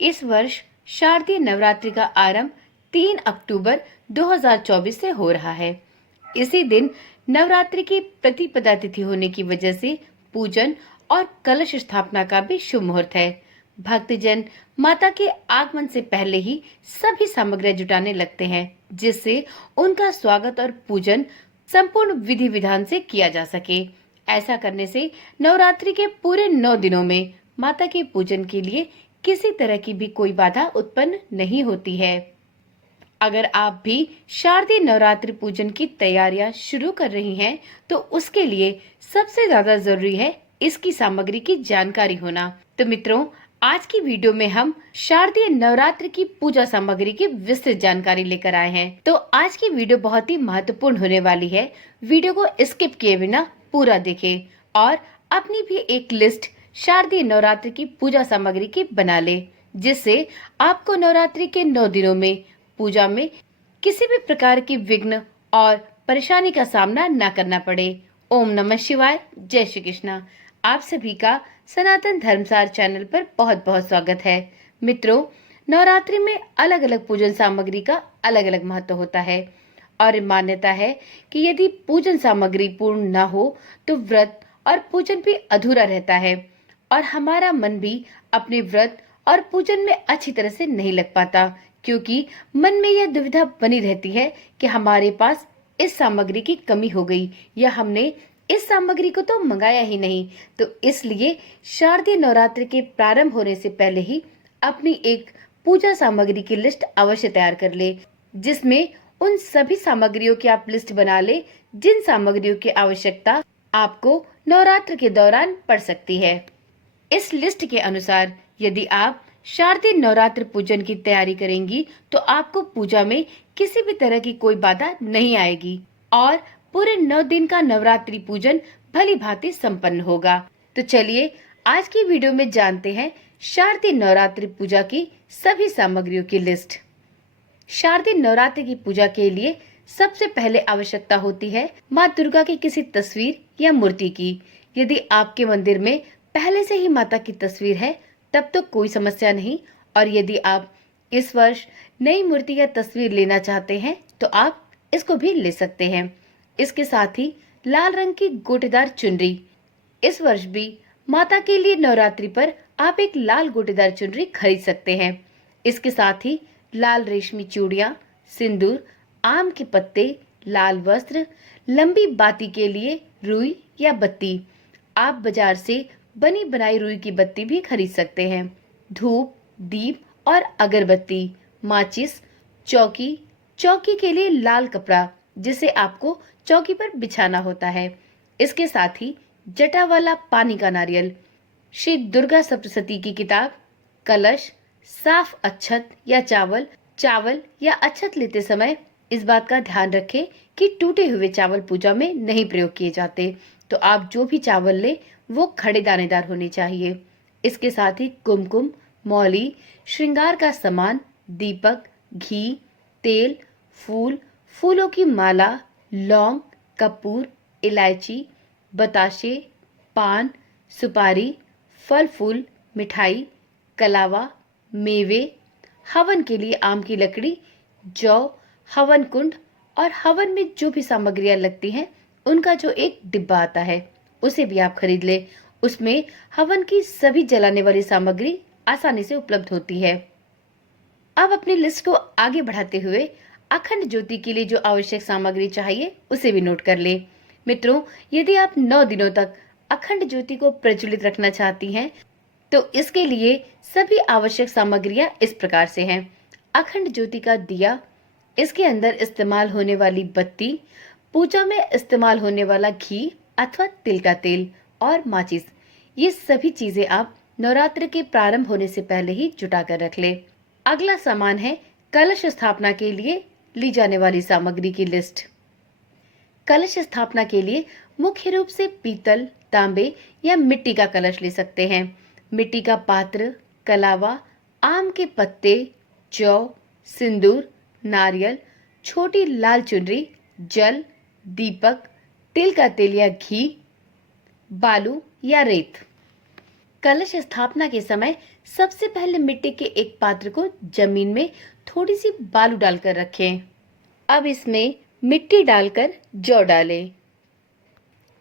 इस वर्ष शारदीय नवरात्रि का आरंभ 3 अक्टूबर 2024 से हो रहा है। इसी दिन नवरात्रि की प्रतिपदा तिथि होने की वजह से पूजन और कलश स्थापना का भी शुभ मुहूर्त है। भक्तजन माता के आगमन से पहले ही सभी सामग्रियां जुटाने लगते हैं, जिससे उनका स्वागत और पूजन संपूर्ण विधि विधान से किया जा सके। ऐसा करने से नवरात्रि के पूरे 9 दिनों में माता के पूजन के लिए किसी तरह की भी कोई बाधा उत्पन्न नहीं होती है। अगर आप भी शारदीय नवरात्रि पूजन की तैयारियां शुरू कर रही हैं, तो उसके लिए सबसे ज्यादा जरूरी है इसकी सामग्री की जानकारी होना। तो मित्रों, आज की वीडियो में हम शारदीय नवरात्रि की पूजा सामग्री की विस्तृत जानकारी लेकर आए हैं। तो आज की वीडियो बहुत ही महत्वपूर्ण होने वाली है। वीडियो को स्किप किए बिना पूरा देखें और अपनी भी एक लिस्ट शारदीय नवरात्रि की पूजा सामग्री की बना ले, जिससे आपको नवरात्रि के 9 दिनों में पूजा में किसी भी प्रकार की विघ्न और परेशानी का सामना न करना पड़े। ओम नमः शिवाय। जय श्री कृष्णा। आप सभी का सनातन धर्मसार चैनल पर बहुत बहुत स्वागत है। मित्रों, नवरात्रि में अलग अलग पूजन सामग्री का अलग अलग महत्व होता है और मान्यता है कि यदि पूजन सामग्री पूर्ण न हो तो व्रत और पूजन भी अधूरा रहता है और हमारा मन भी अपने व्रत और पूजन में अच्छी तरह से नहीं लग पाता, क्योंकि मन में यह दुविधा बनी रहती है कि हमारे पास इस सामग्री की कमी हो गई या हमने इस सामग्री को तो मंगाया ही नहीं। तो इसलिए शारदीय नवरात्रि के प्रारंभ होने से पहले ही अपनी एक पूजा सामग्री की लिस्ट अवश्य तैयार कर ले, जिसमें उन सभी सामग्रियों की आप लिस्ट बना ले जिन सामग्रियों की आवश्यकता आपको नवरात्र के दौरान पड़ सकती है। इस लिस्ट के अनुसार यदि आप शारदीय नवरात्र पूजन की तैयारी करेंगी तो आपको पूजा में किसी भी तरह की कोई बाधा नहीं आएगी और पूरे 9 दिन का नवरात्रि पूजन भली भांति संपन्न होगा। तो चलिए आज की वीडियो में जानते हैं शारदीय नवरात्रि पूजा की सभी सामग्रियों की लिस्ट। शारदीय नवरात्रि की पूजा के लिए सबसे पहले आवश्यकता होती है माँ दुर्गा की किसी तस्वीर या मूर्ति की। यदि आपके मंदिर में पहले से ही माता की तस्वीर है तब तो कोई समस्या नहीं, और यदि आप इस वर्ष नई मूर्ति या तस्वीर लेना चाहते हैं तो आप इसको भी ले सकते हैं। इसके साथ ही लाल रंग की गोटेदार चुनरी। इस वर्ष भी माता के लिए नवरात्रि पर आप एक लाल गोटेदार चुनरी खरीद सकते हैं। इसके साथ ही लाल रेशमी चूड़ियां, सिंदूर, आम के पत्ते, लाल वस्त्र, लंबी बाती के लिए रुई या बत्ती। आप बाजार से बनी बनाई रुई की बत्ती भी खरीद सकते हैं। धूप, दीप और अगरबत्ती, माचिस, चौकी। चौकी के लिए लाल कपड़ा जिसे आपको चौकी पर बिछाना होता है। इसके साथ ही जटा वाला पानी का नारियल, श्री दुर्गा सप्तशती की किताब, कलश, साफ अक्षत या चावल या अक्षत लेते समय इस बात का ध्यान रखें कि टूटे हुए चावल पूजा में नहीं प्रयोग किए जाते। तो आप जो भी चावल ले वो खड़े दानेदार होने चाहिए। इसके साथ ही कुमकुम, मौली, श्रृंगार का सामान, दीपक, घी, तेल, फूल, फूलों की माला, लौंग, कपूर, इलायची, बताशे, पान, सुपारी, फल फूल, मिठाई, कलावा, मेवे, हवन के लिए आम की लकड़ी, जौ, हवन कुंड और हवन में जो भी सामग्रियां लगती हैं उनका जो एक डिब्बा आता है उसे भी आप खरीद ले। उसमें हवन की सभी जलाने वाली सामग्री आसानी से उपलब्ध होती है। अब अपनी लिस्ट को आगे बढ़ाते हुए अखंड ज्योति के लिए जो आवश्यक सामग्री चाहिए उसे भी नोट कर ले। मित्रों, यदि आप 9 दिनों तक अखंड ज्योति को प्रज्वलित रखना चाहती हैं तो इसके लिए सभी आवश्यक सामग्रियां इस प्रकार से हैं। अखंड ज्योति का दिया, इसके अंदर इस्तेमाल होने वाली बत्ती, पूजा में इस्तेमाल होने वाला घी अथवा तिल का तेल और माचिस। ये सभी चीजें आप नवरात्र के प्रारंभ होने से पहले ही जुटा कर रख ले। अगला सामान है कलश स्थापना के लिए ली जाने वाली सामग्री की लिस्ट। कलश स्थापना के लिए मुख्य रूप से पीतल, तांबे या मिट्टी का कलश ले सकते हैं। मिट्टी का पात्र, कलावा, आम के पत्ते, जौ, सिंदूर, नारियल, छोटी लाल चुनरी, जल, दीपक, तिल का तेल या घी, बालू या रेत। कलश स्थापना के समय सबसे पहले मिट्टी के एक पात्र को जमीन में थोड़ी सी बालू डालकर रखें। अब इसमें मिट्टी डालकर जौ डालें।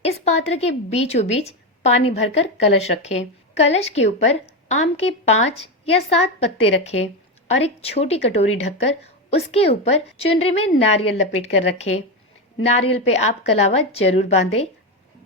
इस पात्र के बीचों बीच पानी भरकर कलश रखें। कलश के ऊपर आम के 5 या 7 पत्ते रखें और एक छोटी कटोरी ढककर उसके ऊपर चुनरी में नारियल लपेट कर रखें। नारियल पे आप कलावा जरूर बांधें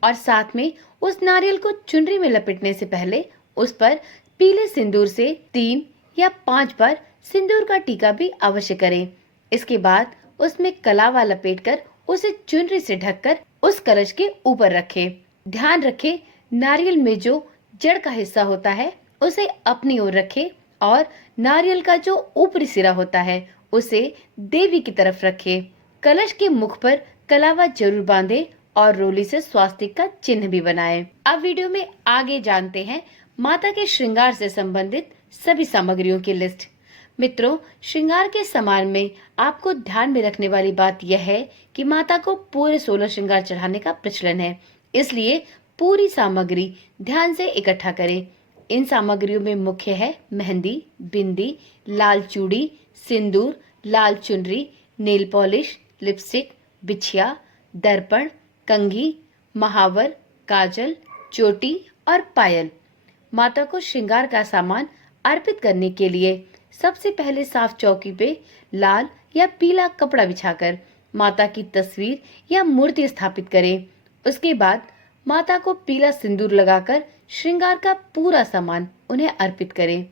और साथ में उस नारियल को चुनरी में लपेटने से पहले उस पर पीले सिंदूर से 3 या 5 बार सिंदूर का टीका भी अवश्य करें। इसके बाद उसमें कलावा लपेटकर उसे चुनरी से ढककर उस कलश के ऊपर रखें। ध्यान रखें, नारियल में जो जड़ का हिस्सा होता है उसे अपनी ओर रखें और नारियल का जो ऊपरी सिरा होता है उसे देवी की तरफ रखें। कलश के मुख पर कलावा जरूर बांधें और रोली से स्वास्तिक का चिन्ह भी बनाएं। अब वीडियो में आगे जानते हैं माता के श्रृंगार से संबंधित सभी सामग्रियों की लिस्ट। मित्रों, श्रृंगार के सामान में आपको ध्यान में रखने वाली बात यह है कि माता को पूरे 16 श्रृंगार चढ़ाने का प्रचलन है, इसलिए पूरी सामग्री ध्यान से इकट्ठा करें। इन सामग्रियों में मुख्य है मेहंदी, बिंदी, लाल चूड़ी, सिंदूर, लाल चुनरी, नेल पॉलिश, लिपस्टिक, बिछिया, दर्पण, कंघी, महावर, काजल, चोटी और पायल। माता को श्रृंगार का सामान अर्पित करने के लिए सबसे पहले साफ चौकी पे लाल या पीला कपड़ा बिछाकर माता की तस्वीर या मूर्ति स्थापित करें। उसके बाद माता को पीला सिंदूर लगाकर श्रृंगार का पूरा सामान उन्हें अर्पित करें।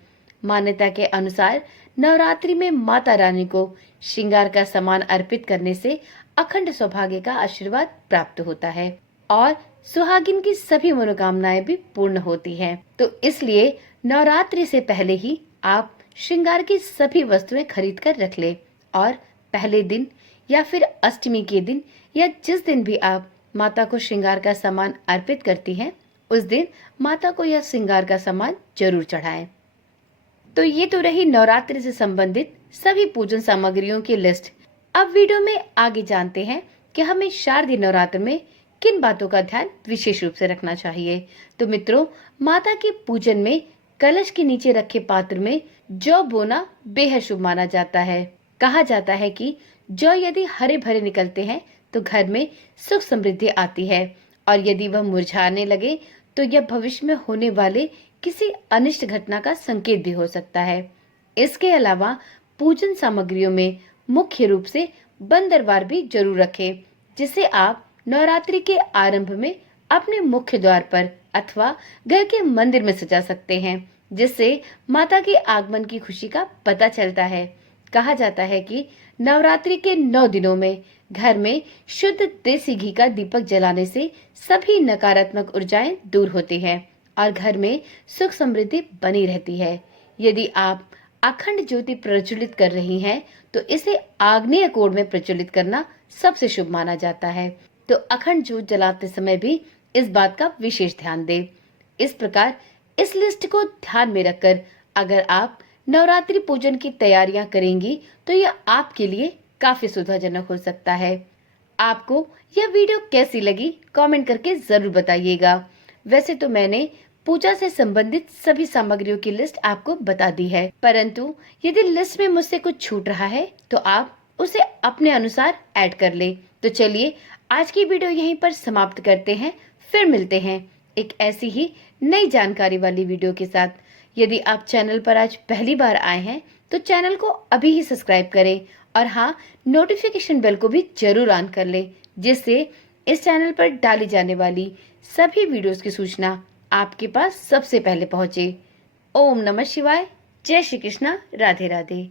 मान्यता के अनुसार नवरात्रि में माता रानी को श्रृंगार का सामान अर्पित करने से अखंड सौभाग्य का आशीर्वाद प्राप्त होता है और सुहागिन की सभी मनोकामनाएं भी पूर्ण होती हैं। तो इसलिए नवरात्रि से पहले ही आप श्रृंगार की सभी वस्तुएं खरीद कर रख ले और पहले दिन या फिर अष्टमी के दिन या जिस दिन भी आप माता को श्रृंगार का सामान अर्पित करती हैं, उस दिन माता को यह श्रृंगार का सामान जरूर चढ़ाएं। तो ये तो रही नवरात्रि से संबंधित सभी पूजन सामग्रियों की लिस्ट। अब वीडियो में आगे जानते हैं कि हमें शारदीय नवरात्र में किन बातों का ध्यान विशेष रूप से रखना चाहिए। तो मित्रों, माता के पूजन में कलश के नीचे रखे पात्र में जौ बोना बेहद शुभ माना जाता है। कहा जाता है कि जौ यदि हरे भरे निकलते हैं तो घर में सुख समृद्धि आती है और यदि वह मुरझाने लगे तो यह भविष्य में होने वाले किसी अनिष्ट घटना का संकेत भी हो सकता है। इसके अलावा पूजन सामग्रियों में मुख्य रूप से बंदरवार भी जरूर रखें, जिसे आप नवरात्रि के आरंभ में अपने मुख्य द्वार पर अथवा घर के मंदिर में सजा सकते हैं, जिससे माता के आगमन की खुशी का पता चलता है। कहा जाता है कि नवरात्रि के 9 दिनों में घर में शुद्ध देसी घी का दीपक जलाने से सभी नकारात्मक ऊर्जाएं दूर होती हैं और घर में सुख समृद्धि बनी रहती है। यदि आप अखंड ज्योति प्रज्वलित कर रही हैं, तो इसे आग्नेय कोण में प्रज्वलित करना सबसे शुभ माना जाता है। तो अखंड ज्योत जलाते समय भी इस बात का विशेष ध्यान दें। इस प्रकार इस लिस्ट को ध्यान में रखकर अगर आप नवरात्रि पूजन की तैयारियां करेंगी तो यह आपके लिए काफी सुविधाजनक हो सकता है। आपको यह वीडियो कैसी लगी कमेंट करके जरूर बताइएगा। वैसे तो मैंने पूजा से संबंधित सभी सामग्रियों की लिस्ट आपको बता दी है, परंतु यदि लिस्ट में मुझसे कुछ छूट रहा है तो आप उसे अपने अनुसार ऐड कर ले। तो चलिए आज की वीडियो यहीं पर समाप्त करते हैं। फिर मिलते हैं एक ऐसी ही नई जानकारी वाली वीडियो के साथ। यदि आप चैनल पर आज पहली बार आए हैं तो चैनल को अभी ही सब्सक्राइब करें और हाँ, नोटिफिकेशन बेल को भी जरूर ऑन कर ले, जिससे इस चैनल पर डाली जाने वाली सभी वीडियोस की सूचना आपके पास सबसे पहले पहुंचे। ओम नमः शिवाय। जय श्री कृष्णा। राधे राधे।